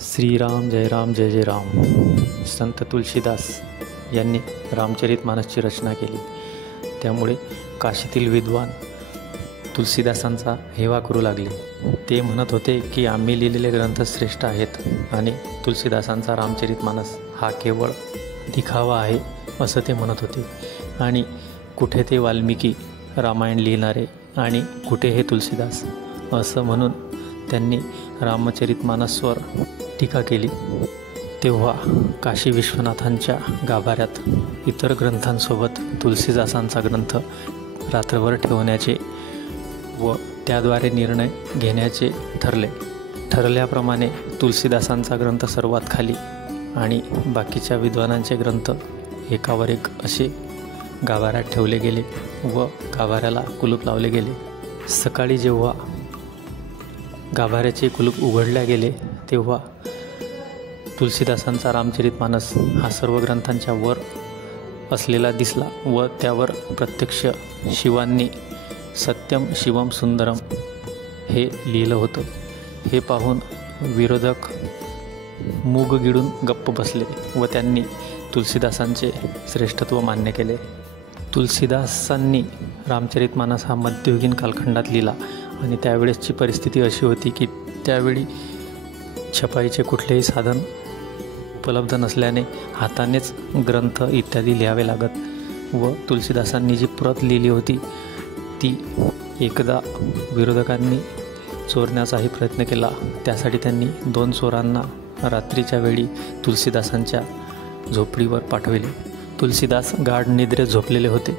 श्रीराम जय राम जय जय राम। संत तुलसीदास यांनी रामचरितमानसची रचना केली। त्यामुळे काशीतील विद्वान तुलसीदासांचा हेवा करू लागले। ते म्हणत होते की आम्ही लिहिलेले ग्रंथ श्रेष्ठ आहेत आणि तुलसीदासांचा रामचरितमानस हा केवळ दिखावा आहे असं ते म्हणत होते। आणि कुठे ते वाल्मिकी रामायण लिहिणारे आणि कुठे हे तुलसीदास असं म्हणून त्यांनी रामचरितमानसवर टीका केली। तेव्हा काशी विश्वनाथांच्या गाभाऱ्यात इतर ग्रंथांसोबत तुलसीदासांचा ग्रंथ रात्रभर ठेवण्याचे व त्याद्वारे निर्णय घेण्याचे ठरल्याप्रमाणे तुलसीदासांचा ग्रंथ सर्वात खाली आणि बाकीच्या विद्वानांचे ग्रंथ एकावर एक असे गाभाऱ्यात ठेवले गेले व गाभाऱ्याला कुलूप लावले गेले। सकाळी जेव्हा गाभाऱ्याचे कुलूप उघडल्या गेले तेव्हा तुलसीदासांचा रामचरितमानस हा सर्व ग्रंथांच्या वर असलेला दिसला व त्यावर प्रत्यक्ष शिवांनी सत्यम शिवम सुंदरम हे लिहिलं होतं। हे पाहून विरोधक मूग गिळून गप्प बसले व त्यांनी तुलसीदासांचे श्रेष्ठत्व मान्य केले। तुलसीदासांनी रामचरितमानस हा मध्ययुगीन कालखंडात लिहिला आणि त्यावेळेसची परिस्थिती अशी होती की त्यावेळी छपाईचे कुठलेही साधन उपलब्ध नसल्याने हातानेच ग्रंथ इत्यादी लिहावे लागत व तुलसीदासांनी जी प्रत लिहिली होती ती एकदा विरोधकांनी चोरण्याचाही प्रयत्न केला। त्यासाठी त्यांनी 2 चोरांना रात्रीच्या वेळी तुलसीदासांच्या झोपडीवर पाठविले। तुलसीदास गाढ निद्रेत झोपलेले होते,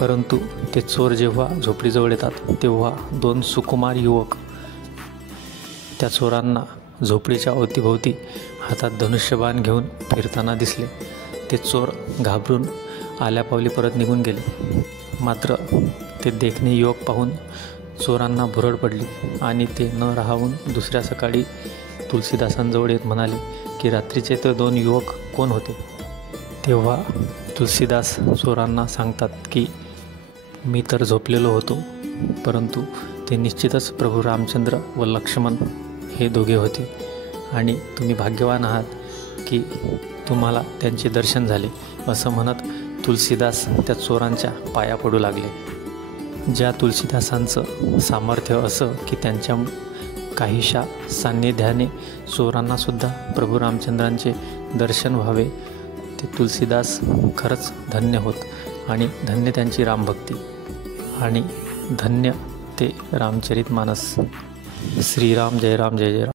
परंतु ते चोर जेव्हा झोपडीजवळ येतात तेव्हा 2 सुकुमार युवक त्या चोरांना झोपडीच्या अवतीभोवती हातात धनुष्यबाण घेऊन फिरताना दिसले। ते चोर घाबरून आल्यापावली परत निघून गेले। मात्र ते देखणे युवक पाहून चोरांना भुरळ पडली आणि ते न राहून दुसऱ्या सकाळी तुलसीदासांजवळ येत म्हणाले की रात्रीचे ते 2 युवक कोण होते। तेव्हा तुलसीदास चोरांना सांगतात की मी तर झोपलेलो होतो, परंतु ते निश्चितच प्रभू रामचंद्र व लक्ष्मण हे दोघे होते आणि तुम्ही भाग्यवान आहात की तुम्हाला त्यांचे दर्शन झाले असं म्हणत तुलसीदास त्या चोरांच्या पाया पडू लागले। ज्या तुलसीदासांचं सामर्थ्य असं की त्यांच्या काहीशा सान्निध्याने चोरांनासुद्धा प्रभू रामचंद्रांचे दर्शन व्हावे, ते तुलसीदास खरंच धन्य होत आणि धन्य त्यांची रामभक्ती आणि धन्य ते रामचरितमानस। श्रीराम जय राम जय जय राम।